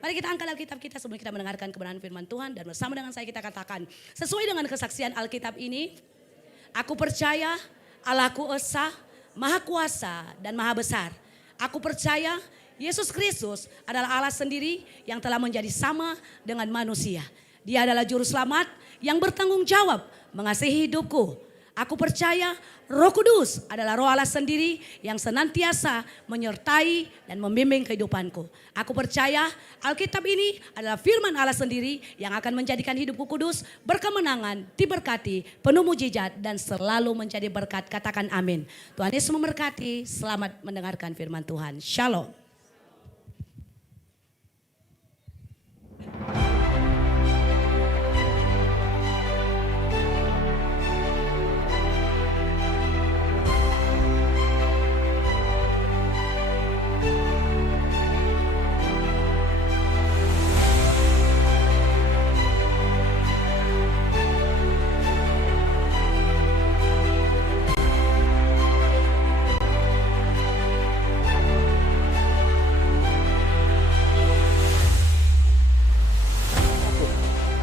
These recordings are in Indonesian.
Mari kita angkat Alkitab kita sebelum kita mendengarkan kebenaran firman Tuhan. Dan bersama dengan saya kita katakan, sesuai dengan kesaksian Alkitab ini, aku percaya Allahku Esa, Maha Kuasa dan Maha Besar. Aku percaya Yesus Kristus adalah Allah sendiri yang telah menjadi sama dengan manusia. Dia adalah juru selamat yang bertanggung jawab mengasihi hidupku. Aku percaya Roh Kudus adalah Roh Allah sendiri yang senantiasa menyertai dan membimbing kehidupanku. Aku percaya Alkitab ini adalah firman Allah sendiri yang akan menjadikan hidupku kudus, berkemenangan, diberkati, penuh mujizat dan selalu menjadi berkat. Katakan amin. Tuhan Yesus memberkati. Selamat mendengarkan firman Tuhan. Shalom.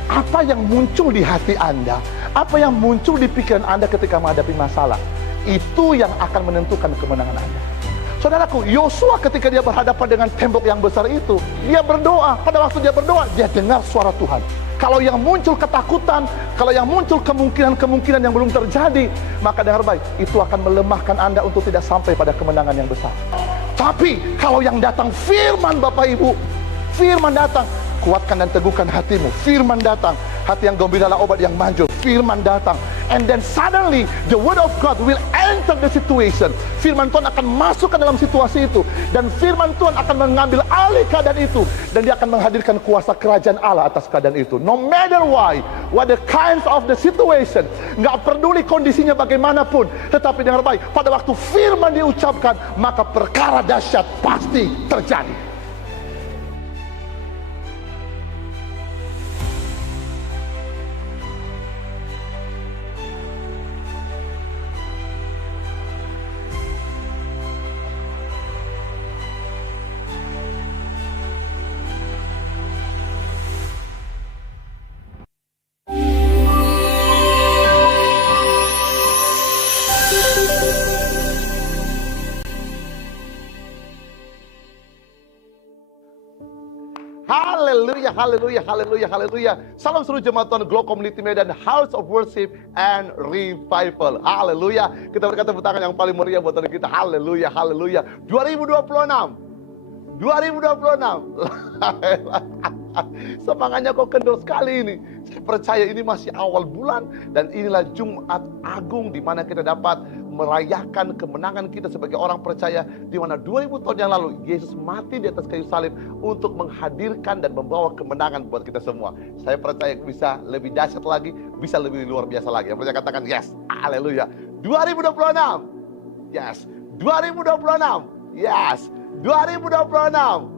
Apa yang muncul di hati Anda, apa yang muncul di pikiran Anda ketika menghadapi masalah, itu yang akan menentukan kemenangan Anda. Saudaraku, Yosua ketika dia berhadapan dengan tembok yang besar itu, dia berdoa. Pada waktu dia berdoa, dia dengar suara Tuhan. Kalau yang muncul ketakutan, kalau yang muncul kemungkinan yang belum terjadi, maka dengar baik, itu akan melemahkan Anda untuk tidak sampai pada kemenangan yang besar. Tapi kalau yang datang firman Bapak Ibu, firman datang, kuatkan dan teguhkan hatimu. Firman datang, hati yang gembira adalah obat yang manjur. Firman datang, and then suddenly the word of God will enter the situation. Firman Tuhan akan masuk ke dalam situasi itu, dan firman Tuhan akan mengambil alih keadaan itu, dan dia akan menghadirkan kuasa kerajaan Allah atas keadaan itu. No matter what the kinds of the situation, nggak peduli kondisinya bagaimanapun, tetapi dengar baik, pada waktu firman diucapkan, maka perkara dahsyat pasti terjadi. Haleluya, haleluya, haleluya, haleluya. Salam seluruh jemaat Tuhan Glow Community Medan, House of Worship and Revival. Haleluya. Kita berkata tepuk tangan yang paling meriah buat Tuhan kita. Haleluya, haleluya. 2026. Semangatnya kok kendor sekali ini. Saya percaya ini masih awal bulan, dan inilah Jumat Agung di mana kita dapat merayakan kemenangan kita sebagai orang percaya, di mana 2000 tahun yang lalu Yesus mati di atas kayu salib untuk menghadirkan dan membawa kemenangan buat kita semua. Saya percaya bisa lebih dahsyat lagi, bisa lebih luar biasa lagi. Yang percaya katakan yes, haleluya. 2026. Yes, 2026. Yes, 2026.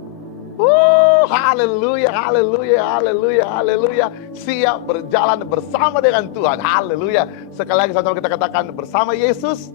Haleluya, haleluya, haleluya, haleluya. Siap berjalan bersama dengan Tuhan. Haleluya. Sekali lagi sama-sama kita katakan, bersama Yesus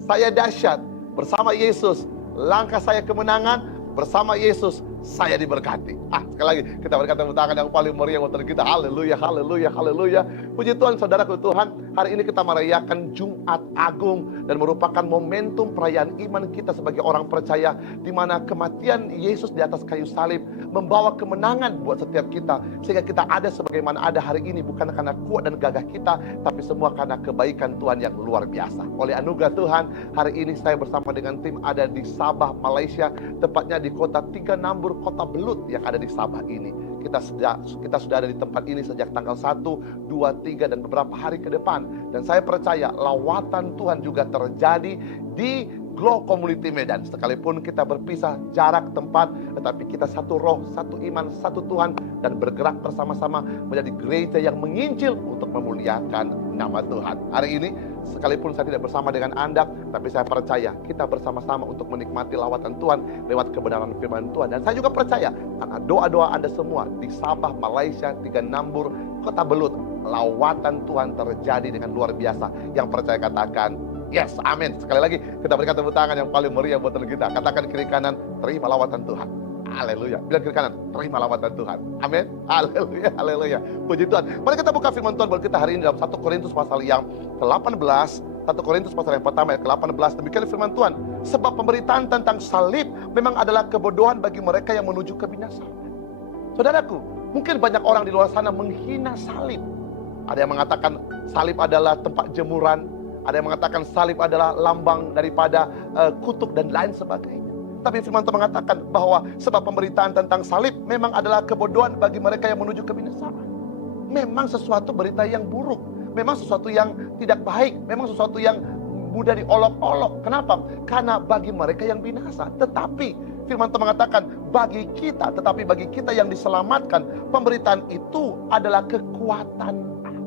saya dahsyat. Bersama Yesus langkah saya kemenangan. Bersama Yesus saya diberkati. Sekali lagi kita berikan tepuk tangan yang paling meriah buat kita. Haleluya, haleluya, haleluya. Puji Tuhan, saudaraku Tuhan. Hari ini kita merayakan Jumat Agung, dan merupakan momentum perayaan iman kita sebagai orang percaya, di mana kematian Yesus di atas kayu salib membawa kemenangan buat setiap kita, sehingga kita ada sebagaimana ada hari ini, bukan karena kuat dan gagah kita, tapi semua karena kebaikan Tuhan yang luar biasa. Oleh anugerah Tuhan, hari ini saya bersama dengan tim ada di Sabah, Malaysia, tepatnya di kota Tiga Nambur, kota Belut yang ada di Sabah ini. Kita sudah ada di tempat ini sejak tanggal 1, 2, 3 dan beberapa hari ke depan. Dan saya percaya lawatan Tuhan juga terjadi di Glow Community Medan. Sekalipun kita berpisah jarak tempat, tetapi kita satu roh, satu iman, satu Tuhan, dan bergerak bersama-sama menjadi gereja yang menginjil untuk memuliakan nama Tuhan. Hari ini sekalipun saya tidak bersama dengan Anda, tapi saya percaya kita bersama-sama untuk menikmati lawatan Tuhan lewat kebenaran firman Tuhan. Dan saya juga percaya karena doa-doa Anda semua di Sabah, Malaysia, Tiga Nambur, Kota Belut, lawatan Tuhan terjadi dengan luar biasa. Yang percaya katakan yes, amin. Sekali lagi kita berikan tepuk tangan yang paling meriah buat kita. Katakan kiri kanan, terima lawatan Tuhan. Haleluya. Bilang kiri kanan, terima lawatan Tuhan. Amin. Haleluya, haleluya. Puji Tuhan. Mari kita buka firman Tuhan buat kita hari ini dalam 1 Korintus pasal yang ke-18. 1 Korintus pasal yang pertama ayat ke-18. Demikian firman Tuhan. Sebab pemberitaan tentang salib memang adalah kebodohan bagi mereka yang menuju kebinasaan. Saudaraku, mungkin banyak orang di luar sana menghina salib. Ada yang mengatakan salib adalah tempat jemuran. Ada yang mengatakan salib adalah lambang daripada kutuk dan lain sebagainya. Tapi firman Tuhan mengatakan bahwa sebab pemberitaan tentang salib memang adalah kebodohan bagi mereka yang menuju kebinasaan. Memang sesuatu berita yang buruk. Memang sesuatu yang tidak baik. Memang sesuatu yang mudah diolok-olok. Kenapa? Karena bagi mereka yang binasa. Tetapi firman Tuhan mengatakan bagi kita yang diselamatkan, pemberitaan itu adalah kekuatan Allah.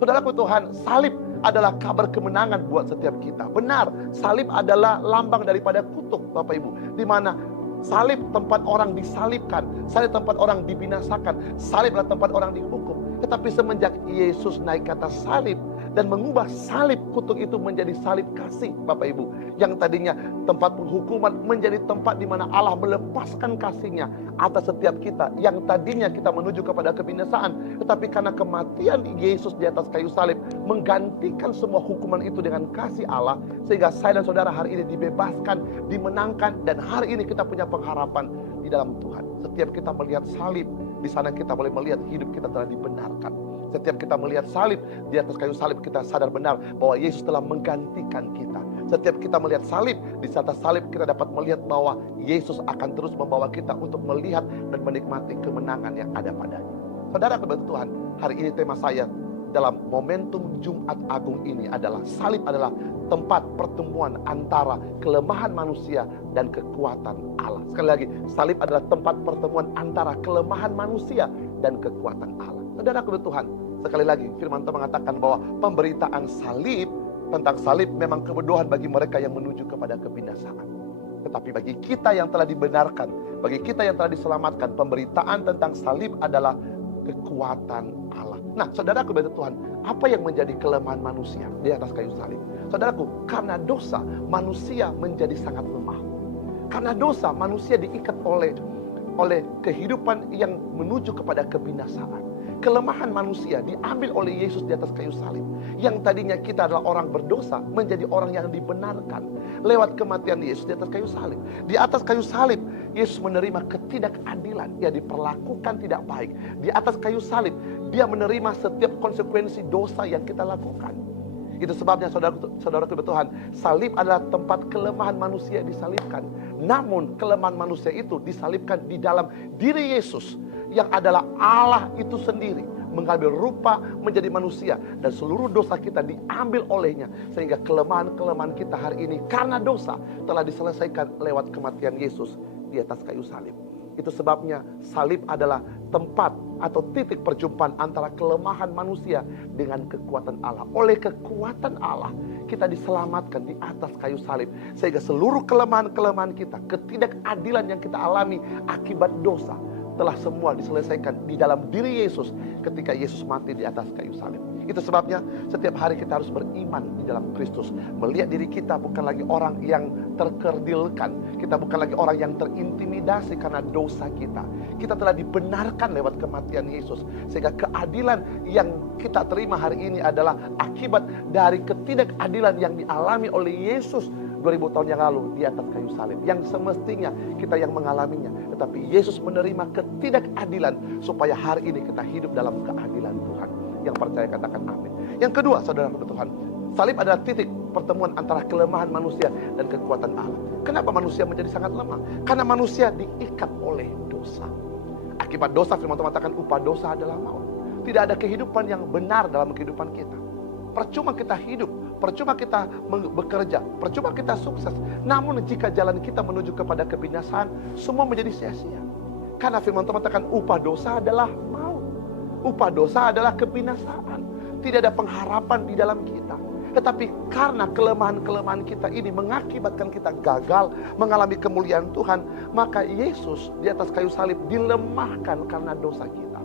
Saudaraku Tuhan, salib adalah kabar kemenangan buat setiap kita. Benar, salib adalah lambang daripada kutuk, Bapak Ibu. Di mana salib tempat orang disalibkan, salib tempat orang dibinasakan, salib adalah tempat orang dihukum. Tetapi semenjak Yesus naik ke atas salib dan mengubah salib kutuk itu menjadi salib kasih, Bapak Ibu. Yang tadinya tempat penghukuman menjadi tempat di mana Allah melepaskan kasih-Nya atas setiap kita. Yang tadinya kita menuju kepada kebinasaan, tetapi karena kematian Yesus di atas kayu salib menggantikan semua hukuman itu dengan kasih Allah, sehingga saya dan saudara hari ini dibebaskan, dimenangkan, dan hari ini kita punya pengharapan di dalam Tuhan. Setiap kita melihat salib, di sana kita boleh melihat hidup kita telah dibenarkan. Setiap kita melihat salib, di atas kayu salib kita sadar benar bahwa Yesus telah menggantikan kita. Setiap kita melihat salib, di atas salib kita dapat melihat bahwa Yesus akan terus membawa kita untuk melihat dan menikmati kemenangan yang ada padanya. Saudara kebetulan Tuhan, hari ini tema saya dalam momentum Jumat Agung ini adalah salib adalah tempat pertemuan antara kelemahan manusia dan kekuatan Allah. Sekali lagi, salib adalah tempat pertemuan antara kelemahan manusia dan kekuatan Allah. Saudara kebetulan Tuhan, sekali lagi firman Tuhan mengatakan bahwa pemberitaan salib tentang salib memang kebodohan bagi mereka yang menuju kepada kebinasaan. Tetapi bagi kita yang telah dibenarkan, bagi kita yang telah diselamatkan, pemberitaan tentang salib adalah kekuatan Allah. Nah, saudaraku kebetulan Tuhan, apa yang menjadi kelemahan manusia di atas kayu salib? Saudaraku, karena dosa manusia menjadi sangat lemah. Karena dosa manusia diikat oleh kehidupan yang menuju kepada kebinasaan. Kelemahan manusia diambil oleh Yesus di atas kayu salib. Yang tadinya kita adalah orang berdosa menjadi orang yang dibenarkan lewat kematian Yesus di atas kayu salib. Di atas kayu salib Yesus menerima ketidakadilan, Dia diperlakukan tidak baik. Di atas kayu salib Dia menerima setiap konsekuensi dosa yang kita lakukan. Itu sebabnya saudara-saudaraku Tuhan, salib adalah tempat kelemahan manusia disalibkan. Namun kelemahan manusia itu disalibkan di dalam diri Yesus yang adalah Allah itu sendiri, mengambil rupa menjadi manusia, dan seluruh dosa kita diambil olehnya, sehingga kelemahan-kelemahan kita hari ini karena dosa telah diselesaikan lewat kematian Yesus di atas kayu salib. Itu sebabnya salib adalah tempat atau titik perjumpaan antara kelemahan manusia dengan kekuatan Allah. Oleh kekuatan Allah kita diselamatkan di atas kayu salib, sehingga seluruh kelemahan-kelemahan kita, ketidakadilan yang kita alami akibat dosa telah semua diselesaikan di dalam diri Yesus ketika Yesus mati di atas kayu salib. Itu sebabnya setiap hari kita harus beriman di dalam Kristus. Melihat diri kita bukan lagi orang yang terkerdilkan. Kita bukan lagi orang yang terintimidasi karena dosa kita. Kita telah dibenarkan lewat kematian Yesus. Sehingga keadilan yang kita terima hari ini adalah akibat dari ketidakadilan yang dialami oleh Yesus 2000 tahun yang lalu di atas kayu salib, yang semestinya kita yang mengalaminya. Tetapi Yesus menerima ketidakadilan supaya hari ini kita hidup dalam keadilan Tuhan. Yang percaya katakan amin. Yang kedua, saudara Tuhan, salib adalah titik pertemuan antara kelemahan manusia dan kekuatan Allah. Kenapa manusia menjadi sangat lemah? Karena manusia diikat oleh dosa. Akibat dosa, firman Tuhan mengatakan upah dosa adalah maut. Tidak ada kehidupan yang benar dalam kehidupan kita. Percuma kita hidup, percuma kita bekerja, percuma kita sukses. Namun jika jalan kita menuju kepada kebinasaan, semua menjadi sia-sia. Karena firman Tuhan mengatakan upah dosa adalah maut. Upah dosa adalah kebinasaan. Tidak ada pengharapan di dalam kita. Tetapi karena kelemahan-kelemahan kita ini mengakibatkan kita gagal mengalami kemuliaan Tuhan, maka Yesus di atas kayu salib dilemahkan karena dosa kita.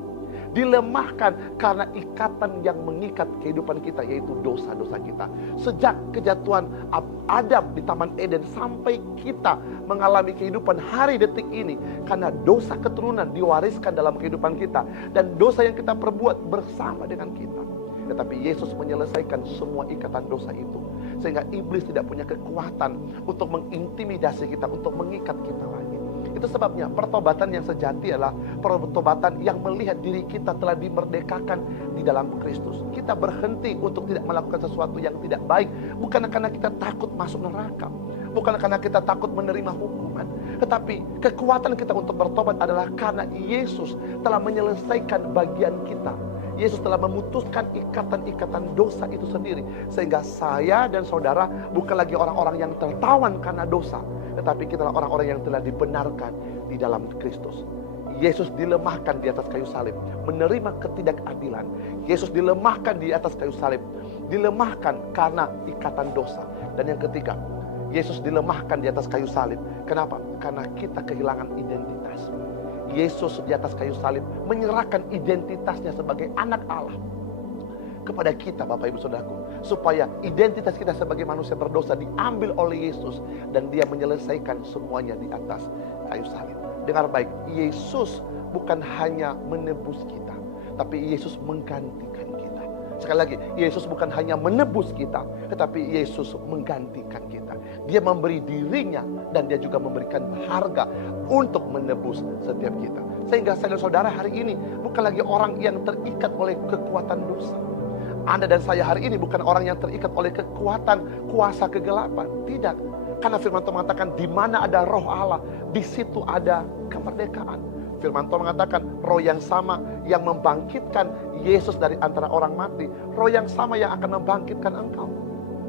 dilemahkan karena ikatan yang mengikat kehidupan kita, yaitu dosa-dosa kita. Sejak kejatuhan Adam di Taman Eden sampai kita mengalami kehidupan hari detik ini, karena dosa keturunan diwariskan dalam kehidupan kita, dan dosa yang kita perbuat bersama dengan kita. Tetapi Yesus menyelesaikan semua ikatan dosa itu, sehingga iblis tidak punya kekuatan untuk mengintimidasi kita, untuk mengikat kita lagi. Itu sebabnya pertobatan yang sejati adalah pertobatan yang melihat diri kita telah dimerdekakan di dalam Kristus. Kita berhenti untuk tidak melakukan sesuatu yang tidak baik, bukan karena kita takut masuk neraka, bukan karena kita takut menerima hukuman, tetapi kekuatan kita untuk bertobat adalah karena Yesus telah menyelesaikan bagian kita. Yesus telah memutuskan ikatan-ikatan dosa itu sendiri, sehingga saya dan saudara bukan lagi orang-orang yang tertawan karena dosa, tetapi kita adalah orang-orang yang telah dibenarkan di dalam Kristus. Yesus dilemahkan di atas kayu salib, menerima ketidakadilan. Yesus dilemahkan di atas kayu salib, dilemahkan karena ikatan dosa. Dan yang ketiga, Yesus dilemahkan di atas kayu salib. Kenapa? Karena kita kehilangan identitas. Yesus di atas kayu salib menyerahkan identitasnya sebagai anak Allah kepada kita, Bapak Ibu Saudaraku, supaya identitas kita sebagai manusia berdosa diambil oleh Yesus, dan dia menyelesaikan semuanya di atas kayu salib. Dengar baik, Yesus bukan hanya menebus kita, tapi Yesus menggantikan kita. Sekali lagi, Yesus bukan hanya menebus kita, tetapi Yesus menggantikan kita. Dia memberi dirinya, dan dia juga memberikan harga untuk menebus setiap kita. Sehingga saya dan saudara hari ini bukan lagi orang yang terikat oleh kekuatan dosa. Anda dan saya hari ini bukan orang yang terikat oleh kekuatan kuasa kegelapan. Tidak. Karena firman Tuhan mengatakan, di mana ada roh Allah, di situ ada kemerdekaan. Firman Tuhan mengatakan, roh yang sama yang membangkitkan Yesus dari antara orang mati, roh yang sama yang akan membangkitkan engkau.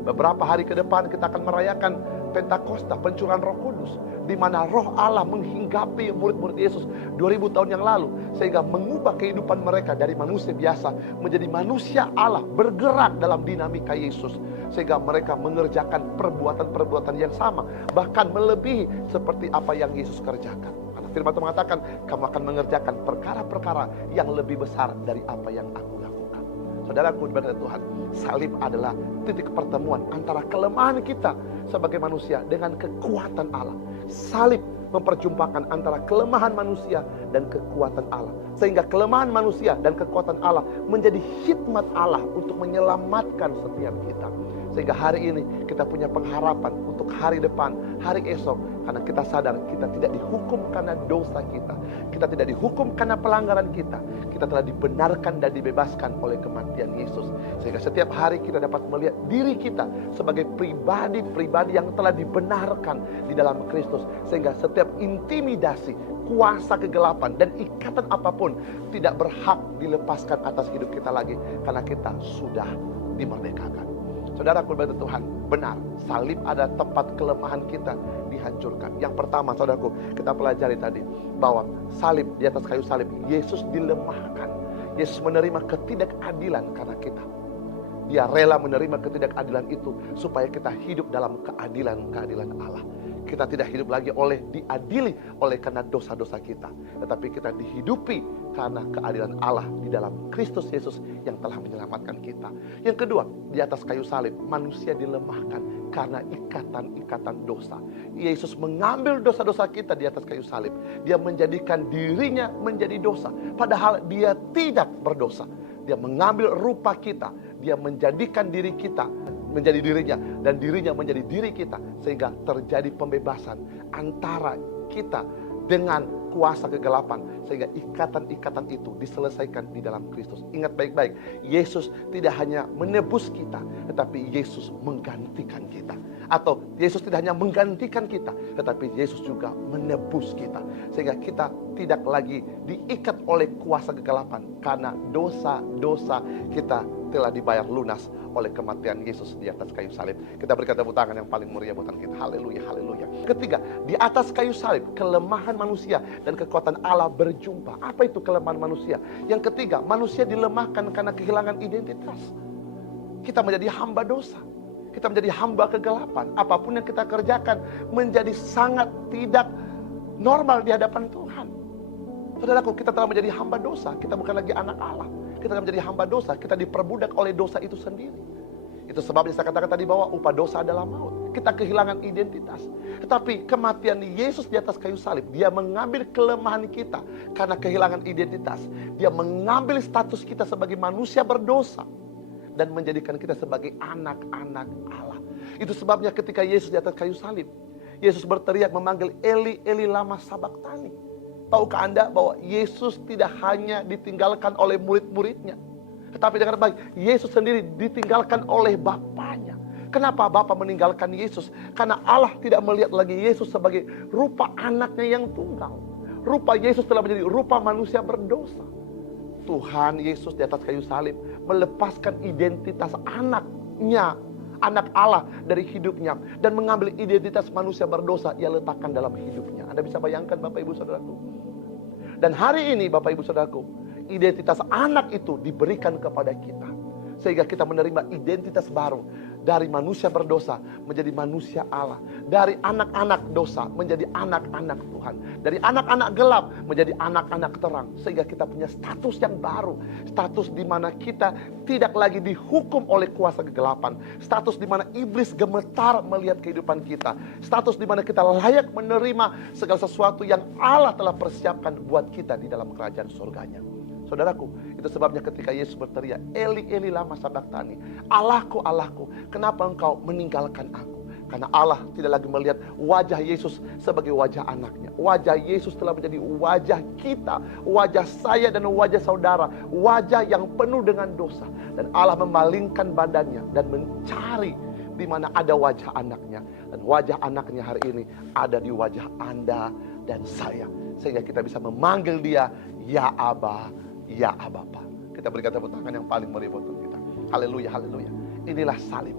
Beberapa hari ke depan kita akan merayakan Pentakosta, pencurahan Roh Kudus, di mana roh Allah menghinggapi murid-murid Yesus 2000 tahun yang lalu, sehingga mengubah kehidupan mereka dari manusia biasa menjadi manusia Allah, bergerak dalam dinamika Yesus, sehingga mereka mengerjakan perbuatan-perbuatan yang sama, bahkan melebihi seperti apa yang Yesus kerjakan. Karena firman Tuhan mengatakan, kamu akan mengerjakan perkara-perkara yang lebih besar dari apa yang aku lakukan. Saudaraku diberkati Tuhan, salib adalah titik pertemuan antara kelemahan kita sebagai manusia dengan kekuatan Allah. Salib memperjumpakan antara kelemahan manusia dan kekuatan Allah, sehingga kelemahan manusia dan kekuatan Allah menjadi hikmat Allah untuk menyelamatkan setiap kita. Sehingga hari ini kita punya pengharapan untuk hari depan, hari esok, karena kita sadar kita tidak dihukum karena dosa kita, kita tidak dihukum karena pelanggaran kita. Kita telah dibenarkan dan dibebaskan oleh kematian Yesus. Sehingga setiap hari kita dapat melihat diri kita sebagai pribadi-pribadi yang telah dibenarkan di dalam Kristus. Sehingga setiap intimidasi, kuasa kegelapan, dan ikatan apapun tidak berhak dilepaskan atas hidup kita lagi, karena kita sudah dimerdekakan. Saudaraku diberkati Tuhan, benar, salib ada tempat kelemahan kita dihancurkan. Yang pertama, saudaraku, kita pelajari tadi bahwa salib, di atas kayu salib, Yesus dilemahkan. Yesus menerima ketidakadilan karena kita. Dia rela menerima ketidakadilan itu supaya kita hidup dalam keadilan Allah. Kita tidak hidup lagi diadili oleh karena dosa-dosa kita, tetapi kita dihidupi karena keadilan Allah di dalam Kristus Yesus yang telah menyelamatkan kita. Yang kedua, di atas kayu salib manusia dilemahkan karena ikatan-ikatan dosa. Yesus mengambil dosa-dosa kita di atas kayu salib. Dia menjadikan dirinya menjadi dosa, padahal dia tidak berdosa. Dia mengambil rupa kita, dia menjadikan diri kita menjadi dirinya, dan dirinya menjadi diri kita, sehingga terjadi pembebasan antara kita dengan kuasa kegelapan, sehingga ikatan-ikatan itu diselesaikan di dalam Kristus. Ingat baik-baik, Yesus tidak hanya menebus kita, tetapi Yesus menggantikan kita. Atau Yesus tidak hanya menggantikan kita, tetapi Yesus juga menebus kita, sehingga kita tidak lagi diikat oleh kuasa kegelapan, karena dosa-dosa kita telah dibayar lunas oleh kematian Yesus di atas kayu salib. Kita berikan tepuk tangan yang paling meriah buat kita. Haleluya, haleluya. Ketiga, di atas kayu salib kelemahan manusia dan kekuatan Allah berjumpa. Apa itu kelemahan manusia? Yang ketiga, manusia dilemahkan karena kehilangan identitas. Kita menjadi hamba dosa, kita menjadi hamba kegelapan. Apapun yang kita kerjakan menjadi sangat tidak normal di hadapan Tuhan. Saudaraku, kita telah menjadi hamba dosa. Kita bukan lagi anak Allah. Kita telah menjadi hamba dosa. Kita diperbudak oleh dosa itu sendiri. Itu sebabnya saya katakan tadi bahwa upah dosa adalah maut. Kita kehilangan identitas. Tetapi kematian Yesus di atas kayu salib, dia mengambil kelemahan kita karena kehilangan identitas. Dia mengambil status kita sebagai manusia berdosa dan menjadikan kita sebagai anak-anak Allah. Itu sebabnya ketika Yesus di atas kayu salib, Yesus berteriak memanggil Eli, Eli lama sabaktani. Tahukah Anda bahwa Yesus tidak hanya ditinggalkan oleh murid-muridnya, tetapi dengan baik, Yesus sendiri ditinggalkan oleh Bapaknya. Kenapa Bapa meninggalkan Yesus? Karena Allah tidak melihat lagi Yesus sebagai rupa anaknya yang tunggal. Rupa Yesus telah menjadi rupa manusia berdosa. Tuhan Yesus di atas kayu salib melepaskan identitas anaknya, anak Allah dari hidupnya, dan mengambil identitas manusia berdosa yang letakkan dalam hidupnya. Anda bisa bayangkan Bapak Ibu Saudaraku. Dan hari ini Bapak Ibu Saudaraku, identitas anak itu diberikan kepada kita. Sehingga kita menerima identitas baru. Dari manusia berdosa menjadi manusia Allah. Dari anak-anak dosa menjadi anak-anak Tuhan. Dari anak-anak gelap menjadi anak-anak terang. Sehingga kita punya status yang baru. Status di mana kita tidak lagi dihukum oleh kuasa kegelapan. Status di mana iblis gemetar melihat kehidupan kita. Status di mana kita layak menerima segala sesuatu yang Allah telah persiapkan buat kita di dalam kerajaan surganya. Saudaraku, itu sebabnya ketika Yesus berteriak, Eli, Eli lama sabaktani. Allahku, Allahku, kenapa engkau meninggalkan aku? Karena Allah tidak lagi melihat wajah Yesus sebagai wajah anaknya. Wajah Yesus telah menjadi wajah kita, wajah saya dan wajah saudara. Wajah yang penuh dengan dosa. Dan Allah memalingkan badannya dan mencari di mana ada wajah anaknya. Dan wajah anaknya hari ini ada di wajah Anda dan saya. Sehingga kita bisa memanggil dia, Ya Aba, Ya Bapa. Kita berikan tepuk tangan yang paling meriah untuk kita. Haleluya, haleluya. Inilah salib.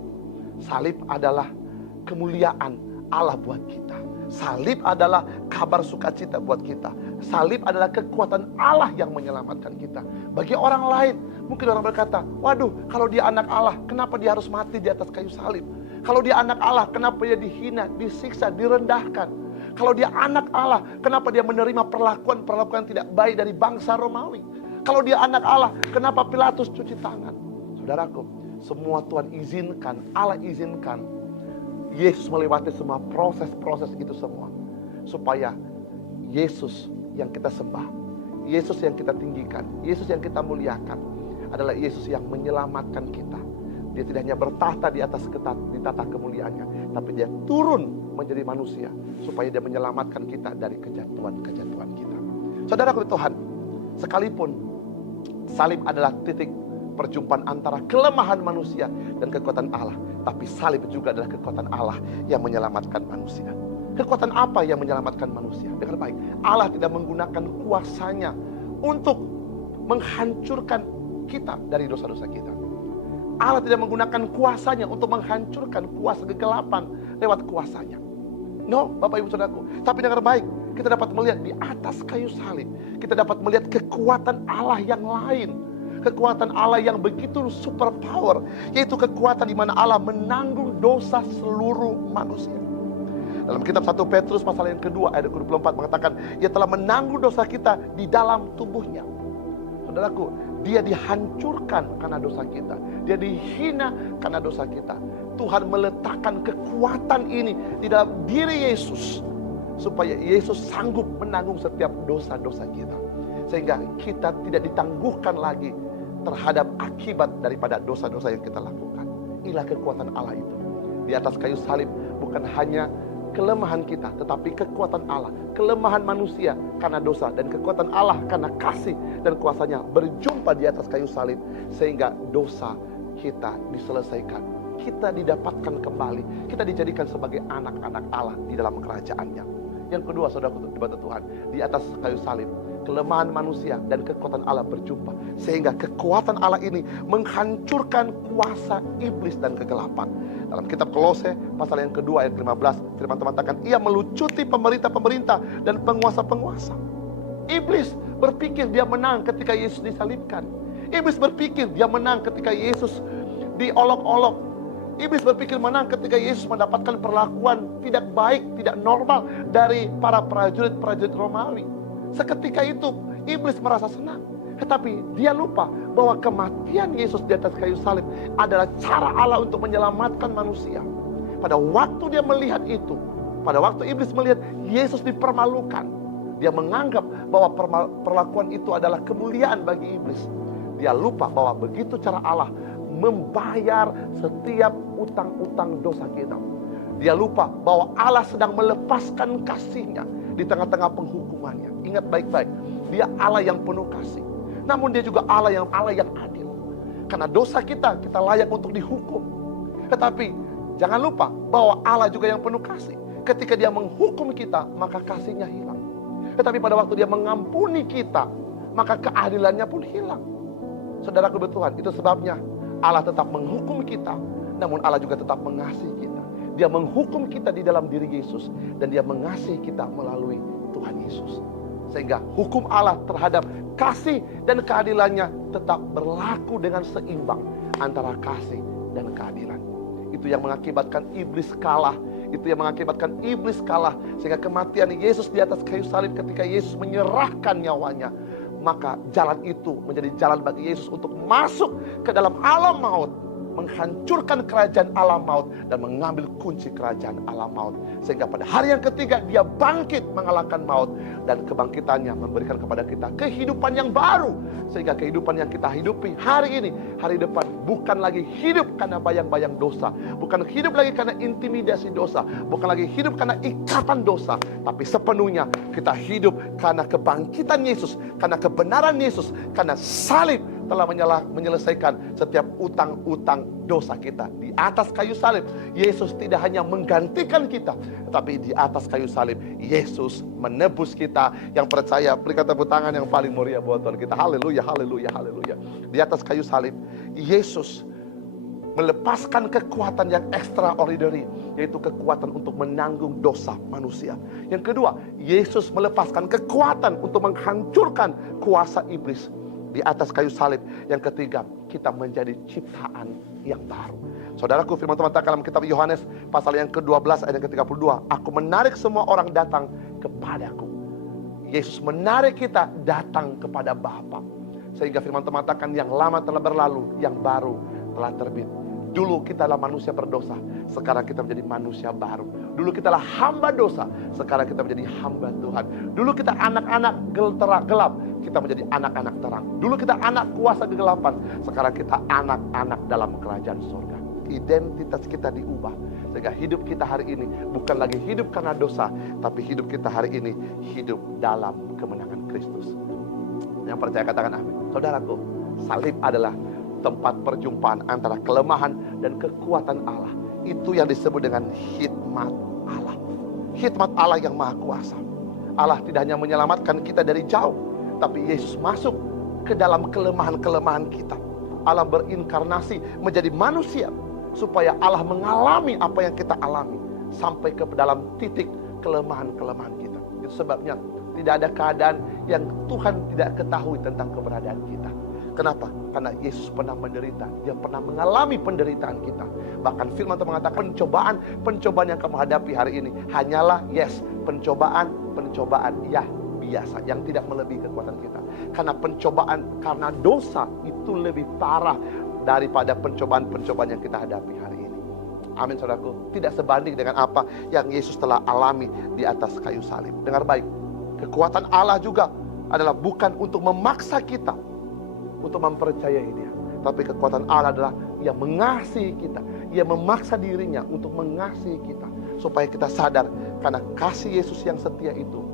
Salib adalah kemuliaan Allah buat kita. Salib adalah kabar sukacita buat kita. Salib adalah kekuatan Allah yang menyelamatkan kita. Bagi orang lain, mungkin orang berkata, waduh, kalau dia anak Allah, kenapa dia harus mati di atas kayu salib? Kalau dia anak Allah, kenapa dia dihina, disiksa, direndahkan? Kalau dia anak Allah, kenapa dia menerima perlakuan tidak baik dari bangsa Romawi? Kalau dia anak Allah, kenapa Pilatus cuci tangan? Saudaraku, semua Tuhan izinkan, Allah izinkan Yesus melewati semua proses-proses itu semua. Supaya Yesus yang kita sembah, Yesus yang kita tinggikan, Yesus yang kita muliakan adalah Yesus yang menyelamatkan kita. Dia tidak hanya bertahta di atas di tata kemuliaannya, tapi dia turun menjadi manusia supaya dia menyelamatkan kita dari kejatuhan-kejatuhan kita. Saudaraku Tuhan, sekalipun salib adalah titik perjumpaan antara kelemahan manusia dan kekuatan Allah, tapi salib juga adalah kekuatan Allah yang menyelamatkan manusia. Kekuatan apa yang menyelamatkan manusia? Dengar baik, Allah tidak menggunakan kuasanya untuk menghancurkan kita dari dosa-dosa kita. Allah tidak menggunakan kuasanya untuk menghancurkan kuasa kegelapan lewat kuasanya. No, Bapak Ibu Saudaraku. Tapi dengar baik, kita dapat melihat di atas kayu salib, kita dapat melihat kekuatan Allah yang lain. Kekuatan Allah yang begitu super power, yaitu kekuatan di mana Allah menanggung dosa seluruh manusia. Dalam kitab 1 Petrus pasal yang kedua ayat 24 mengatakan, Ia telah menanggung dosa kita di dalam tubuhnya. Saudaraku, dia dihancurkan karena dosa kita. Dia dihina karena dosa kita. Tuhan meletakkan kekuatan ini di dalam diri Yesus, supaya Yesus sanggup menanggung setiap dosa-dosa kita. Sehingga kita tidak ditangguhkan lagi terhadap akibat daripada dosa-dosa yang kita lakukan. Inilah kekuatan Allah itu. Di atas kayu salib bukan hanya kelemahan kita, tetapi kekuatan Allah, kelemahan manusia karena dosa, dan kekuatan Allah karena kasih dan kuasanya berjumpa di atas kayu salib, sehingga dosa kita diselesaikan, kita didapatkan kembali, kita dijadikan sebagai anak-anak Allah di dalam kerajaannya. Yang kedua, saudara dibantu Tuhan, di atas kayu salib kelemahan manusia dan kekuatan Allah berjumpa, sehingga kekuatan Allah ini menghancurkan kuasa iblis dan kegelapan. Dalam kitab Kolose pasal yang kedua ayat 15, firman Tuhan mengatakan, Ia melucuti pemerintah-pemerintah dan penguasa-penguasa. Iblis berpikir dia menang ketika Yesus disalibkan. Iblis berpikir dia menang ketika Yesus diolok-olok. Iblis berpikir menang ketika Yesus mendapatkan perlakuan tidak baik, tidak normal dari para prajurit-prajurit Romawi. Seketika itu iblis merasa senang. Tetapi dia lupa bahwa kematian Yesus di atas kayu salib adalah cara Allah untuk menyelamatkan manusia. Pada waktu dia melihat itu, pada waktu iblis melihat Yesus dipermalukan, dia menganggap bahwa perlakuan itu adalah kemuliaan bagi iblis. Dia lupa bahwa begitu cara Allah membayar setiap utang-utang dosa kita. Dia lupa bahwa Allah sedang melepaskan kasih-Nya di tengah-tengah penghukumannya. Ingat baik-baik, Dia Allah yang penuh kasih. Namun Dia juga Allah yang adil. Karena dosa kita layak untuk dihukum. Tetapi jangan lupa bahwa Allah juga yang penuh kasih. Ketika Dia menghukum kita, maka kasih-Nya hilang. Tetapi pada waktu Dia mengampuni kita, maka keadilannya pun hilang. Saudaraku bertuhan, itu sebabnya Allah tetap menghukum kita, namun Allah juga tetap mengasihi kita. Dia menghukum kita di dalam diri Yesus, dan Dia mengasihi kita melalui Tuhan Yesus. Sehingga hukum Allah terhadap kasih dan keadilannya tetap berlaku dengan seimbang antara kasih dan keadilan. Itu yang mengakibatkan iblis kalah. Itu yang mengakibatkan iblis kalah. Sehingga kematian Yesus di atas kayu salib, ketika Yesus menyerahkan nyawanya, maka jalan itu menjadi jalan bagi Yesus untuk masuk ke dalam alam maut, menghancurkan kerajaan alam maut, dan mengambil kunci kerajaan alam maut. Sehingga pada hari yang ketiga Dia bangkit mengalahkan maut, dan kebangkitannya memberikan kepada kita kehidupan yang baru. Sehingga kehidupan yang kita hidupi hari ini, hari depan, bukan lagi hidup karena bayang-bayang dosa, bukan hidup lagi karena intimidasi dosa, bukan lagi hidup karena ikatan dosa, tapi sepenuhnya kita hidup karena kebangkitan Yesus, karena kebenaran Yesus, karena salib telah menyelesaikan setiap utang-utang dosa kita. Di atas kayu salib, Yesus tidak hanya menggantikan kita, tetapi di atas kayu salib, Yesus menebus kita. Yang percaya, berikan tepuk tangan yang paling meriah buat Tuhan kita. Haleluya, haleluya, haleluya. Di atas kayu salib, Yesus melepaskan kekuatan yang extraordinary, yaitu kekuatan untuk menanggung dosa manusia. Yang kedua, Yesus melepaskan kekuatan untuk menghancurkan kuasa iblis di atas kayu salib. Yang ketiga, kita menjadi ciptaan yang baru. Saudaraku, firman Tuhan dalam kitab Yohanes pasal yang ke-12 ayat yang ke-32, aku menarik semua orang datang kepadaku. Yesus menarik kita datang kepada Bapa. Sehingga firman Tuhan mengatakan, yang lama telah berlalu, yang baru telah terbit. Dulu kita adalah manusia berdosa, sekarang kita menjadi manusia baru. Dulu kita adalah hamba dosa, sekarang kita menjadi hamba Tuhan. Dulu kita anak-anak gelap, kita menjadi anak-anak terang. Dulu kita anak kuasa kegelapan, sekarang kita anak-anak dalam kerajaan surga. Identitas kita diubah, sehingga hidup kita hari ini bukan lagi hidup karena dosa, tapi hidup kita hari ini hidup dalam kemenangan Kristus. Yang percaya katakan amin. Saudaraku, salib adalah tempat perjumpaan antara kelemahan dan kekuatan Allah. Itu yang disebut dengan hikmat Allah. Hikmat Allah yang maha kuasa. Allah tidak hanya menyelamatkan kita dari jauh, tapi Yesus masuk ke dalam kelemahan-kelemahan kita. Allah berinkarnasi menjadi manusia, supaya Allah mengalami apa yang kita alami, sampai ke dalam titik kelemahan-kelemahan kita. Itu sebabnya tidak ada keadaan yang Tuhan tidak ketahui tentang keberadaan kita. Kenapa? Karena Yesus pernah menderita. Dia pernah mengalami penderitaan kita. Bahkan firman Tuhan mengatakan, pencobaan yang kamu hadapi hari ini hanyalah pencobaan ya biasa, yang tidak melebihi kekuatan kita. Karena pencobaan karena dosa itu lebih parah daripada pencobaan-pencobaan yang kita hadapi hari ini. Amin, saudaraku. Tidak sebanding dengan apa yang Yesus telah alami di atas kayu salib. Dengar baik, kekuatan Allah juga adalah bukan untuk memaksa kita untuk mempercayai Dia, tapi kekuatan Allah adalah Ia mengasihi kita. Ia memaksa dirinya untuk mengasihi kita, supaya kita sadar, karena kasih Yesus yang setia itu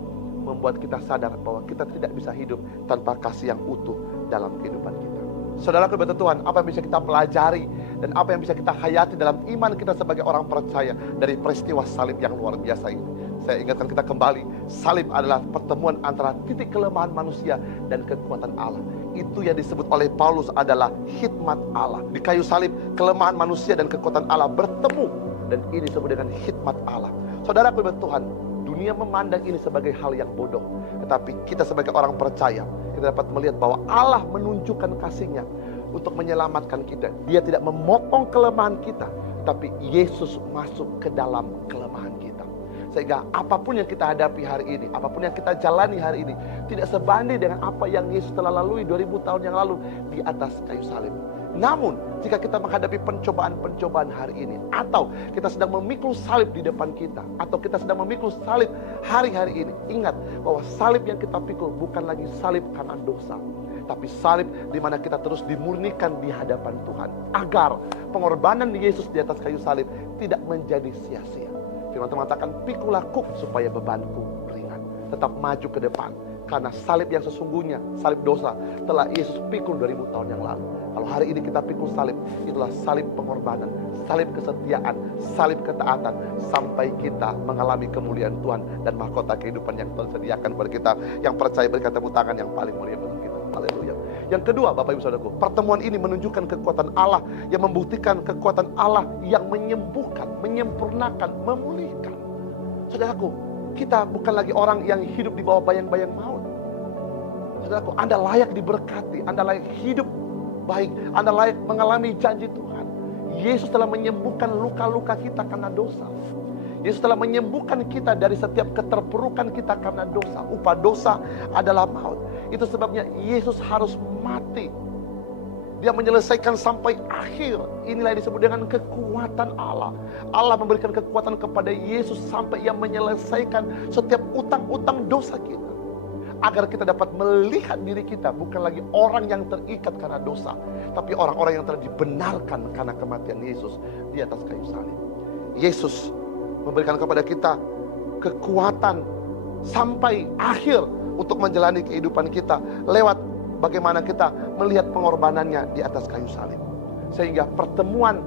membuat kita sadar bahwa kita tidak bisa hidup tanpa kasih yang utuh dalam kehidupan kita. Saudara kebetulan Tuhan, apa yang bisa kita pelajari dan apa yang bisa kita hayati dalam iman kita sebagai orang percaya dari peristiwa salib yang luar biasa ini? Saya ingatkan kita kembali, salib adalah pertemuan antara titik kelemahan manusia dan kekuatan Allah. Itu yang disebut oleh Paulus adalah hikmat Allah. Di kayu salib, kelemahan manusia dan kekuatan Allah bertemu, dan ini disebut dengan hikmat Allah. Saudara kebetulan Tuhan, dunia memandang ini sebagai hal yang bodoh, tetapi kita sebagai orang percaya, kita dapat melihat bahwa Allah menunjukkan kasih-Nya untuk menyelamatkan kita. Dia tidak memotong kelemahan kita, tapi Yesus masuk ke dalam kelemahan kita. Sehingga apapun yang kita hadapi hari ini, apapun yang kita jalani hari ini, tidak sebanding dengan apa yang Yesus telah lalui 2000 tahun yang lalu di atas kayu salib. Namun, jika kita menghadapi pencobaan-pencobaan hari ini, atau kita sedang memikul salib di depan kita, atau kita sedang memikul salib hari-hari ini, ingat bahwa salib yang kita pikul bukan lagi salib karena dosa, tapi salib di mana kita terus dimurnikan di hadapan Tuhan, agar pengorbanan Yesus di atas kayu salib tidak menjadi sia-sia. Firman Tuhan mengatakan, pikul aku supaya bebanku ringan. Tetap maju ke depan. Karena salib yang sesungguhnya, salib dosa, telah Yesus pikul 2000 tahun yang lalu. Kalau hari ini kita pikul salib, itulah salib pengorbanan, salib kesetiaan, salib ketaatan, sampai kita mengalami kemuliaan Tuhan dan mahkota kehidupan yang Tuhan sediakan kepada kita. Yang percaya berikan tepuk tangan yang paling mulia untuk kita. Haleluya. Yang kedua, Bapak Ibu Saudaraku, pertemuan ini menunjukkan kekuatan Allah, yang membuktikan kekuatan Allah yang menyembuhkan, menyempurnakan, memulihkan. Saudaraku, kita bukan lagi orang yang hidup di bawah bayang-bayang maut. Saudaraku, Anda layak diberkati, Anda layak hidup baik, Anda layak mengalami janji Tuhan. Yesus telah menyembuhkan luka-luka kita karena dosa. Yesus telah menyembuhkan kita dari setiap keterpurukan kita karena dosa. Upah dosa adalah maut. Itu sebabnya Yesus harus mati. Dia menyelesaikan sampai akhir. Inilah yang disebut dengan kekuatan Allah. Allah memberikan kekuatan kepada Yesus sampai Ia menyelesaikan setiap utang-utang dosa kita. Agar kita dapat melihat diri kita bukan lagi orang yang terikat karena dosa, tapi orang-orang yang telah dibenarkan karena kematian Yesus di atas kayu salib. Yesus memberikan kepada kita kekuatan sampai akhir untuk menjalani kehidupan kita lewat bagaimana kita melihat pengorbanannya di atas kayu salib. Sehingga pertemuan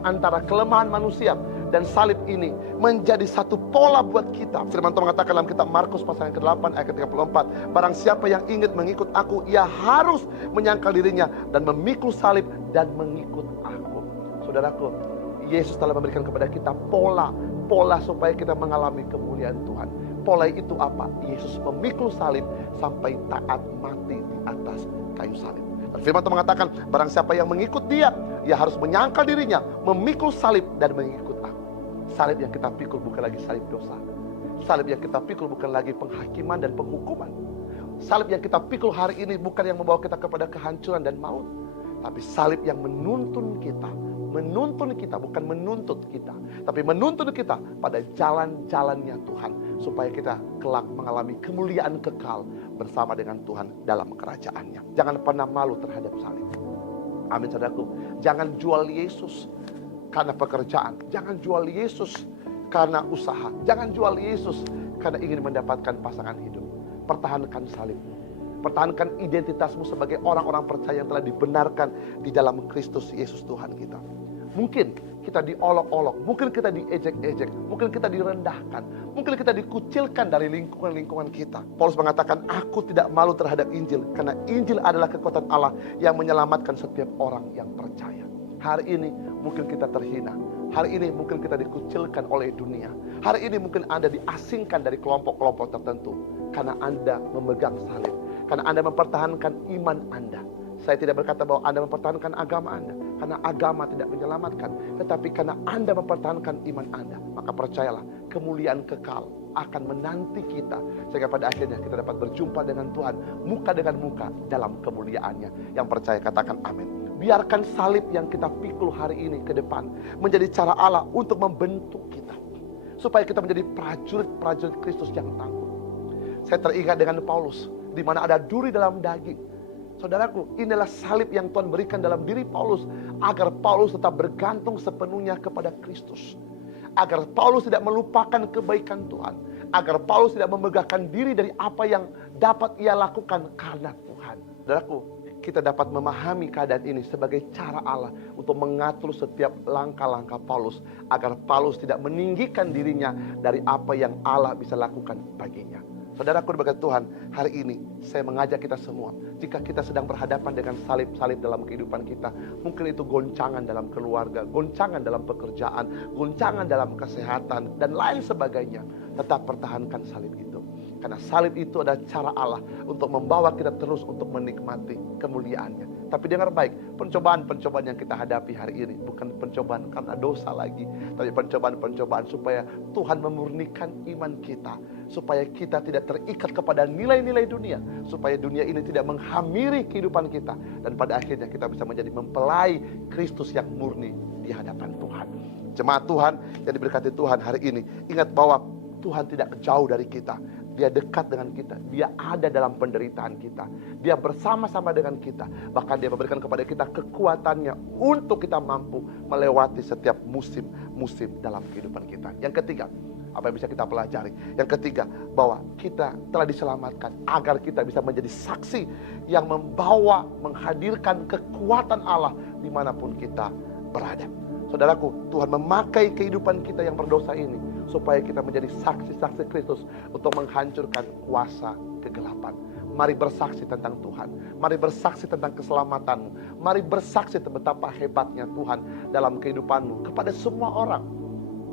antara kelemahan manusia dan salib ini menjadi satu pola buat kita. Firman Tuhan mengatakan dalam kitab Markus pasal yang ke-8 ayat ke-34, barang siapa yang ingin mengikut aku, ia harus menyangkal dirinya dan memikul salib dan mengikut aku. Saudaraku, Yesus telah memberikan kepada kita pola supaya kita mengalami kemuliaan Tuhan. Pola itu apa? Yesus memikul salib sampai taat mati di atas kayu salib. Dan firman Tuhan mengatakan, barang siapa yang mengikut dia, ia harus menyangkal dirinya, memikul salib dan mengikut aku. Salib yang kita pikul bukan lagi salib dosa. Salib yang kita pikul bukan lagi penghakiman dan penghukuman. Salib yang kita pikul hari ini bukan yang membawa kita kepada kehancuran dan maut, tapi salib yang menuntun kita, bukan menuntut kita, tapi menuntun kita pada jalan-jalannya Tuhan, supaya kita kelak mengalami kemuliaan kekal bersama dengan Tuhan dalam kerajaannya. Jangan pernah malu terhadap salib. Amin, saudaraku. Jangan jual Yesus karena pekerjaan. Jangan jual Yesus karena usaha. Jangan jual Yesus karena ingin mendapatkan pasangan hidup. Pertahankan salibmu. Pertahankan identitasmu sebagai orang-orang percaya yang telah dibenarkan di dalam Kristus Yesus Tuhan kita. Mungkin kita diolok-olok, mungkin kita diejek-ejek, mungkin kita direndahkan, mungkin kita dikucilkan dari lingkungan-lingkungan kita. Paulus mengatakan, aku tidak malu terhadap Injil, karena Injil adalah kekuatan Allah yang menyelamatkan setiap orang yang percaya. Hari ini mungkin kita terhina, hari ini mungkin kita dikucilkan oleh dunia, hari ini mungkin Anda diasingkan dari kelompok-kelompok tertentu, karena Anda memegang salib, karena Anda mempertahankan iman Anda. Saya tidak berkata bahwa Anda mempertahankan agama Anda, karena agama tidak menyelamatkan. Tetapi karena Anda mempertahankan iman Anda, maka percayalah, kemuliaan kekal akan menanti kita. Sehingga pada akhirnya kita dapat berjumpa dengan Tuhan, muka dengan muka dalam kemuliaannya. Yang percaya katakan amin. Biarkan salib yang kita pikul hari ini ke depan menjadi cara Allah untuk membentuk kita, supaya kita menjadi prajurit-prajurit Kristus yang tangguh. Saya teringat dengan Paulus, di mana ada duri dalam daging. Saudaraku, inilah salib yang Tuhan berikan dalam diri Paulus, agar Paulus tetap bergantung sepenuhnya kepada Kristus. Agar Paulus tidak melupakan kebaikan Tuhan. Agar Paulus tidak memegahkan diri dari apa yang dapat ia lakukan karena Tuhan. Saudaraku, kita dapat memahami keadaan ini sebagai cara Allah untuk mengatur setiap langkah-langkah Paulus, agar Paulus tidak meninggikan dirinya dari apa yang Allah bisa lakukan baginya. Saudaraku diberkati Tuhan, hari ini saya mengajak kita semua, jika kita sedang berhadapan dengan salib-salib dalam kehidupan kita, mungkin itu goncangan dalam keluarga, goncangan dalam pekerjaan, goncangan dalam kesehatan, dan lain sebagainya, tetap pertahankan salib itu. Karena salib itu adalah cara Allah untuk membawa kita terus untuk menikmati kemuliaannya. Tapi dengar baik, pencobaan-pencobaan yang kita hadapi hari ini bukan pencobaan karena dosa lagi, tapi pencobaan-pencobaan supaya Tuhan memurnikan iman kita, supaya kita tidak terikat kepada nilai-nilai dunia, supaya dunia ini tidak menghamiri kehidupan kita, dan pada akhirnya kita bisa menjadi mempelai Kristus yang murni di hadapan Tuhan. Jemaat Tuhan yang diberkati Tuhan hari ini, ingat bahwa Tuhan tidak jauh dari kita. Dia dekat dengan kita. Dia ada dalam penderitaan kita. Dia bersama-sama dengan kita. Bahkan dia memberikan kepada kita kekuatannya untuk kita mampu melewati setiap musim-musim dalam kehidupan kita. Yang ketiga, apa yang bisa kita pelajari? Yang ketiga, bahwa kita telah diselamatkan agar kita bisa menjadi saksi yang membawa, menghadirkan kekuatan Allah dimanapun kita berada. Saudaraku, Tuhan memakai kehidupan kita yang berdosa ini supaya kita menjadi saksi-saksi Kristus untuk menghancurkan kuasa kegelapan. Mari bersaksi tentang Tuhan. Mari bersaksi tentang keselamatanmu. Mari bersaksi betapa hebatnya Tuhan dalam kehidupanmu kepada semua orang.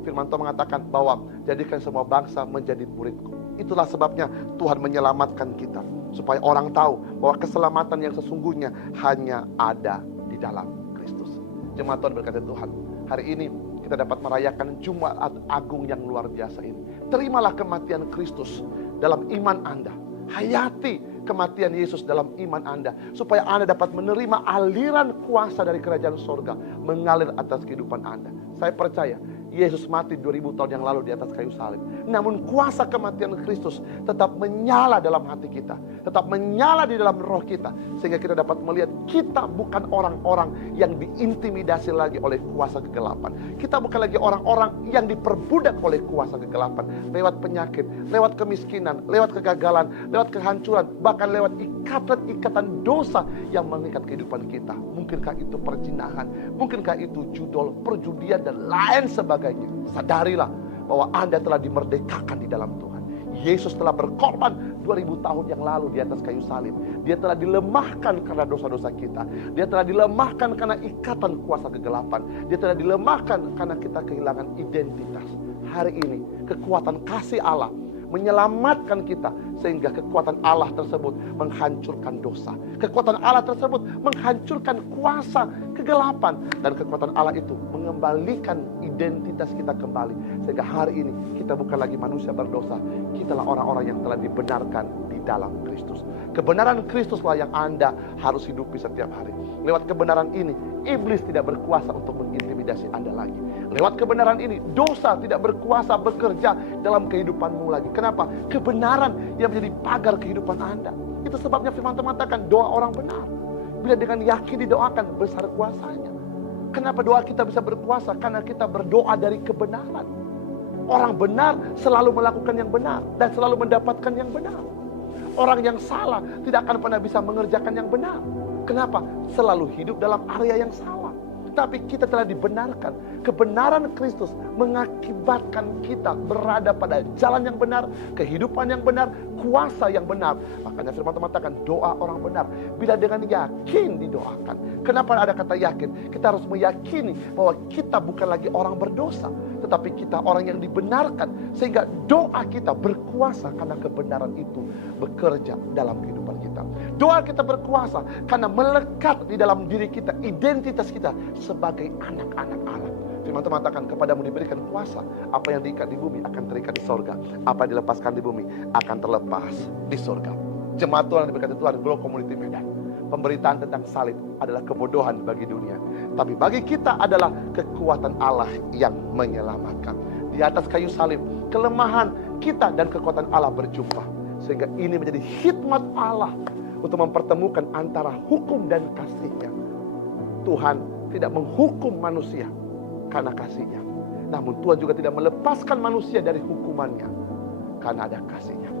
Firman Tuhan mengatakan bahwa jadikan semua bangsa menjadi muridku. Itulah sebabnya Tuhan menyelamatkan kita, supaya orang tahu bahwa keselamatan yang sesungguhnya hanya ada di dalam Kristus. Jemaat Tuhan berkata Tuhan, hari ini kita dapat merayakan Jumat Agung yang luar biasa ini. Terimalah kematian Kristus dalam iman Anda. Hayati kematian Yesus dalam iman Anda, supaya Anda dapat menerima aliran kuasa dari kerajaan sorga mengalir atas kehidupan Anda. Saya percaya Yesus mati 2000 tahun yang lalu di atas kayu salib. Namun kuasa kematian Kristus tetap menyala dalam hati kita, tetap menyala di dalam roh kita, sehingga kita dapat melihat kita bukan orang-orang yang diintimidasi lagi oleh kuasa kegelapan. Kita bukan lagi orang-orang yang diperbudak oleh kuasa kegelapan, lewat penyakit, lewat kemiskinan, lewat kegagalan, lewat kehancuran, bahkan lewat ikatan-ikatan dosa yang mengikat kehidupan kita. Mungkinkah itu perzinahan, mungkinkah itu judol, perjudian, dan lain sebagainya. Sadarilah bahwa Anda telah dimerdekakan di dalam Tuhan. Yesus telah berkorban 2000 tahun yang lalu di atas kayu salib. Dia telah dilemahkan karena dosa-dosa kita. Dia telah dilemahkan karena ikatan kuasa kegelapan. Dia telah dilemahkan karena kita kehilangan identitas. Hari ini kekuatan kasih Allah menyelamatkan kita, sehingga kekuatan Allah tersebut menghancurkan dosa. Kekuatan Allah tersebut menghancurkan kuasa kegelapan, dan kekuatan Allah itu mengembalikan identitas kita kembali, sehingga hari ini kita bukan lagi manusia berdosa. Kitalah orang-orang yang telah dibenarkan di dalam Kristus. Kebenaran Kristuslah yang Anda harus hidupi setiap hari. Lewat kebenaran ini, iblis tidak berkuasa untuk mengintimidasi Anda lagi. Lewat kebenaran ini, dosa tidak berkuasa bekerja dalam kehidupanmu lagi. Kenapa? Kebenaran yang menjadi pagar kehidupan Anda. Itu sebabnya firman Tuhan mengatakan doa orang benar, bila dengan yakin didoakan, besar kuasanya. Kenapa doa kita bisa berkuasa? Karena kita berdoa dari kebenaran. Orang benar selalu melakukan yang benar dan selalu mendapatkan yang benar. Orang yang salah tidak akan pernah bisa mengerjakan yang benar. Kenapa? Selalu hidup dalam area yang salah. Tapi kita telah dibenarkan. Kebenaran Kristus mengakibatkan kita berada pada jalan yang benar, kehidupan yang benar, kuasa yang benar. Makanya firman Tuhan mengatakan doa orang benar bila dengan yakin didoakan. Kenapa ada kata yakin? Kita harus meyakini bahwa kita bukan lagi orang berdosa, tetapi kita orang yang dibenarkan, sehingga doa kita berkuasa karena kebenaran itu bekerja dalam kehidupan kita. Doa kita berkuasa karena melekat di dalam diri kita identitas kita sebagai anak-anak Allah. Firman Tuhan mengatakan kepadamu diberikan kuasa, apa yang diikat di bumi akan terikat di sorga, apa yang dilepaskan di bumi akan terlepas di sorga. Jemaat Tuhan yang diberkati Tuhan, Glow Community Medan, pemberitaan tentang salib adalah kebodohan bagi dunia, tapi bagi kita adalah kekuatan Allah yang menyelamatkan. Di atas kayu salib, kelemahan kita dan kekuatan Allah berjumpa, sehingga ini menjadi hikmat Allah untuk mempertemukan antara hukum dan kasih-Nya. Tuhan tidak menghukum manusia karena kasih-Nya, namun Tuhan juga tidak melepaskan manusia dari hukumannya karena ada kasih-Nya.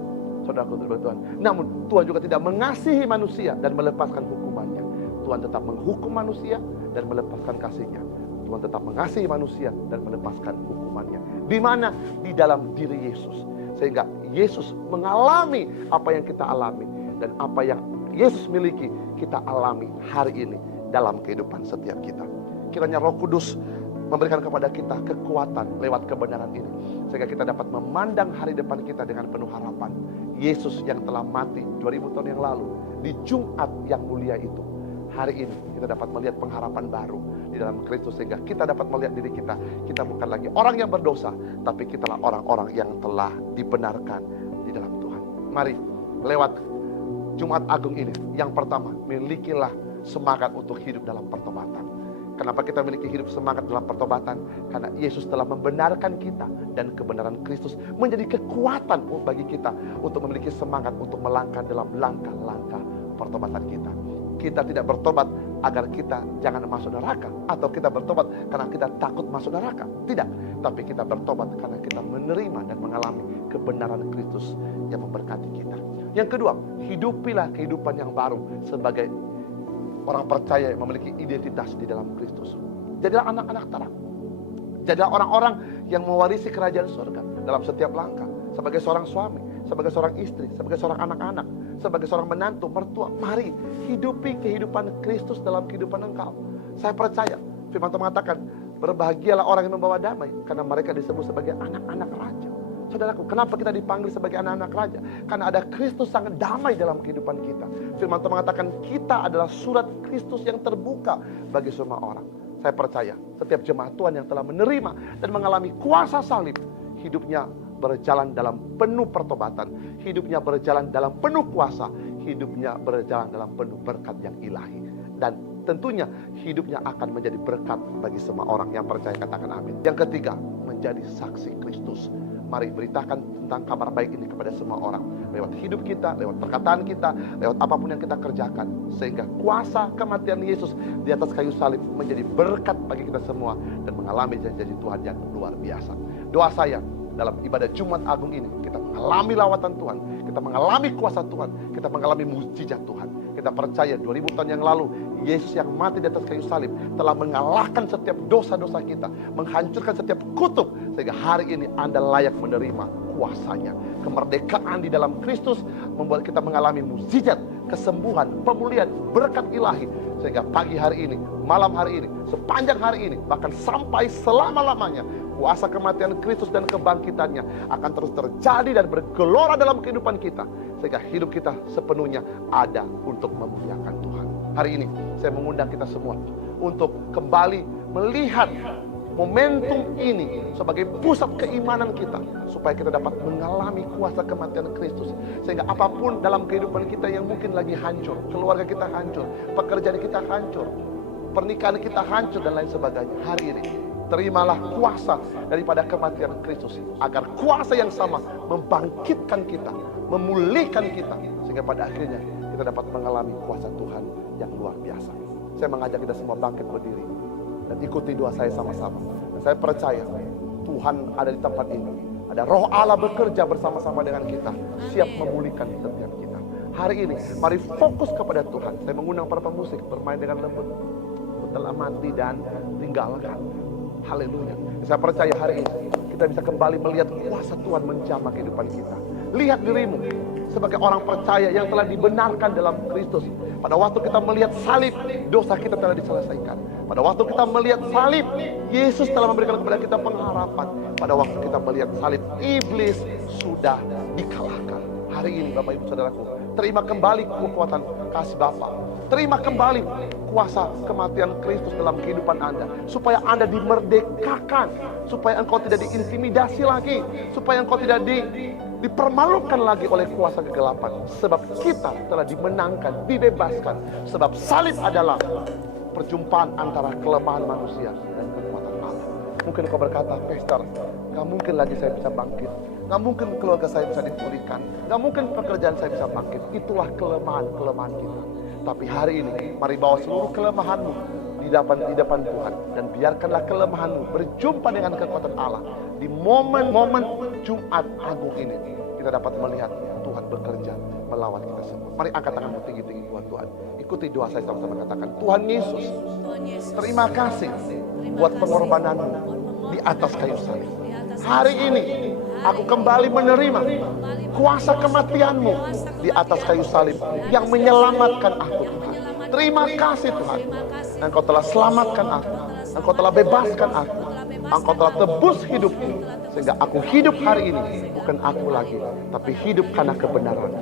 Saudaraku Tuhan, namun Tuhan juga tidak mengasihi manusia dan melepaskan hukumannya. Tuhan tetap menghukum manusia dan melepaskan kasih-Nya. Tuhan tetap mengasihi manusia dan melepaskan hukumannya. Di mana? Di dalam diri Yesus. Sehingga Yesus mengalami apa yang kita alami, dan apa yang Yesus miliki kita alami hari ini dalam kehidupan setiap kita. Kiranya Roh Kudus memberikan kepada kita kekuatan lewat kebenaran ini, sehingga kita dapat memandang hari depan kita dengan penuh harapan. Yesus yang telah mati 2000 tahun yang lalu di Jumat yang mulia itu. Hari ini kita dapat melihat pengharapan baru di dalam Kristus, sehingga kita dapat melihat diri kita. Kita bukan lagi orang yang berdosa, tapi kitalah orang-orang yang telah dibenarkan di dalam Tuhan. Mari lewat Jumat Agung ini, yang pertama, milikilah semangat untuk hidup dalam pertobatan. Kenapa kita memiliki hidup semangat dalam pertobatan? Karena Yesus telah membenarkan kita, dan kebenaran Kristus menjadi kekuatan bagi kita untuk memiliki semangat untuk melangkah dalam langkah-langkah pertobatan kita. Kita tidak bertobat agar kita jangan masuk neraka, atau kita bertobat karena kita takut masuk neraka. Tidak, tapi kita bertobat karena kita menerima dan mengalami kebenaran Kristus yang memberkati kita. Yang kedua, hidupilah kehidupan yang baru sebagai orang percaya yang memiliki identitas di dalam Kristus. Jadilah anak-anak terang. Jadilah orang-orang yang mewarisi kerajaan surga dalam setiap langkah. Sebagai seorang suami, sebagai seorang istri, sebagai seorang anak-anak, sebagai seorang menantu, mertua. Mari hidupi kehidupan Kristus dalam kehidupan engkau. Saya percaya, firman Tuhan mengatakan, berbahagialah orang yang membawa damai, karena mereka disebut sebagai anak-anak raja. Saudaraku, kenapa kita dipanggil sebagai anak-anak raja? Karena ada Kristus sangat damai dalam kehidupan kita. Firman Tuhan mengatakan kita adalah surat Kristus yang terbuka bagi semua orang. Saya percaya setiap jemaat Tuhan yang telah menerima dan mengalami kuasa salib, hidupnya berjalan dalam penuh pertobatan, hidupnya berjalan dalam penuh kuasa, hidupnya berjalan dalam penuh berkat yang ilahi. Dan tentunya hidupnya akan menjadi berkat bagi semua orang yang percaya. Katakan amin. Yang ketiga, menjadi saksi Kristus. Mari beritakan tentang kabar baik ini kepada semua orang. Lewat hidup kita, lewat perkataan kita, lewat apapun yang kita kerjakan. Sehingga kuasa kematian Yesus di atas kayu salib menjadi berkat bagi kita semua. Dan mengalami janji Tuhan yang luar biasa. Doa saya, dalam ibadah Jumat Agung ini, kita mengalami lawatan Tuhan, kita mengalami kuasa Tuhan, kita mengalami mujizat Tuhan. Kita percaya 2000 tahun yang lalu, Yesus yang mati di atas kayu salib telah mengalahkan setiap dosa-dosa kita, menghancurkan setiap kutuk, sehingga hari ini Anda layak menerima kuasanya. Kemerdekaan di dalam Kristus membuat kita mengalami mujizat, kesembuhan, pemulihan, berkat ilahi. Sehingga pagi hari ini, malam hari ini, sepanjang hari ini, bahkan sampai selama-lamanya, kuasa kematian Kristus dan kebangkitannya akan terus terjadi dan bergelora dalam kehidupan kita. Sehingga hidup kita sepenuhnya ada untuk memuliakan Tuhan. Hari ini saya mengundang kita semua untuk kembali melihat momentum ini sebagai pusat keimanan kita, supaya kita dapat mengalami kuasa kematian Kristus. Sehingga apapun dalam kehidupan kita yang mungkin lagi hancur, keluarga kita hancur, pekerjaan kita hancur, pernikahan kita hancur dan lain sebagainya, hari ini terimalah kuasa daripada kematian Kristus, agar kuasa yang sama membangkitkan kita, memulihkan kita, sehingga pada akhirnya kita dapat mengalami kuasa Tuhan yang luar biasa. Saya mengajak kita semua bangkit berdiri dan ikuti doa saya sama-sama. Dan saya percaya Tuhan ada di tempat ini. Ada Roh Allah bekerja bersama-sama dengan kita, siap memulihkan setiap kita. Hari ini mari fokus kepada Tuhan. Saya mengundang para pemusik bermain dengan lembut. Telah mati dan tinggalkan. Haleluya. Saya percaya hari ini kita bisa kembali melihat kuasa Tuhan menjamah kehidupan kita. Lihat dirimu sebagai orang percaya yang telah dibenarkan dalam Kristus. Pada waktu kita melihat salib, dosa kita telah diselesaikan. Pada waktu kita melihat salib, Yesus telah memberikan kepada kita pengharapan. Pada waktu kita melihat salib, iblis sudah dikalahkan. Hari ini Bapak Ibu Saudaraku, terima kembali kekuatan kasih Bapa. Terima kembali kuasa kematian Kristus dalam kehidupan Anda, supaya Anda dimerdekakan, supaya engkau tidak diintimidasi lagi, supaya engkau tidak dipermalukan lagi oleh kuasa kegelapan. Sebab kita telah dimenangkan, dibebaskan. Sebab salib adalah perjumpaan antara kelemahan manusia dan kekuatan Allah. Mungkin kau berkata, Pastor, gak mungkin lagi saya bisa bangkit, gak mungkin keluarga saya bisa dipulihkan, gak mungkin pekerjaan saya bisa bangkit. Itulah kelemahan-kelemahan kita. Tapi hari ini, mari bawa seluruh kelemahanmu di depan Tuhan. Dan biarkanlah kelemahanmu berjumpa dengan kekuatan Allah. Di momen-momen Jumat Agung ini, kita dapat melihat Tuhan bekerja melawan kita semua. Mari angkat tanganmu tinggi-tinggi buat Tuhan. Ikuti doa saya sama-sama, katakan, Tuhan Yesus, terima kasih buat pengorbananmu di atas kayu salib. Hari ini, aku kembali menerima kuasa kematianmu di atas kayu salib yang menyelamatkan aku, Tuhan. Terima kasih Tuhan, Engkau telah selamatkan aku, Engkau telah bebaskan aku, Engkau telah tebus hidupku. Sehingga aku hidup hari ini, bukan aku lagi, tapi hidup karena kebenaran.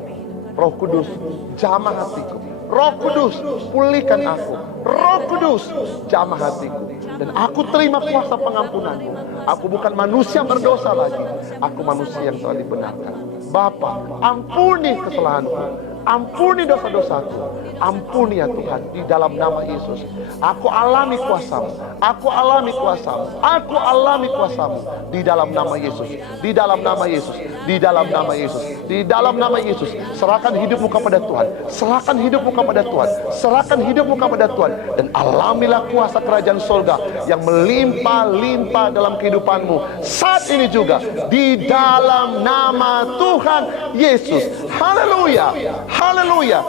Roh Kudus, jamah hatiku. Roh Kudus, pulihkan aku. Roh Kudus, jamah hatiku. Dan aku terima kuasa pengampunanmu. Aku bukan manusia berdosa lagi. Aku manusia yang telah dibenarkan. Bapa, ampuni kesalahanku. Ampuni dosa-dosaku. Ampuni ya Tuhan, di dalam nama Yesus. Aku alami kuasa-Mu. Aku alami kuasa-Mu. Aku alami kuasa-Mu. Di dalam nama Yesus. Di dalam nama Yesus. Di dalam nama Yesus. Di dalam nama Yesus. Serahkan hidupmu kepada Tuhan. Serahkan hidupmu kepada Tuhan. Serahkan hidupmu kepada Tuhan. Dan alamilah kuasa kerajaan surga yang melimpah-limpah dalam kehidupanmu. Saat ini juga. Di dalam nama Tuhan Yesus. Haleluya. Haleluya.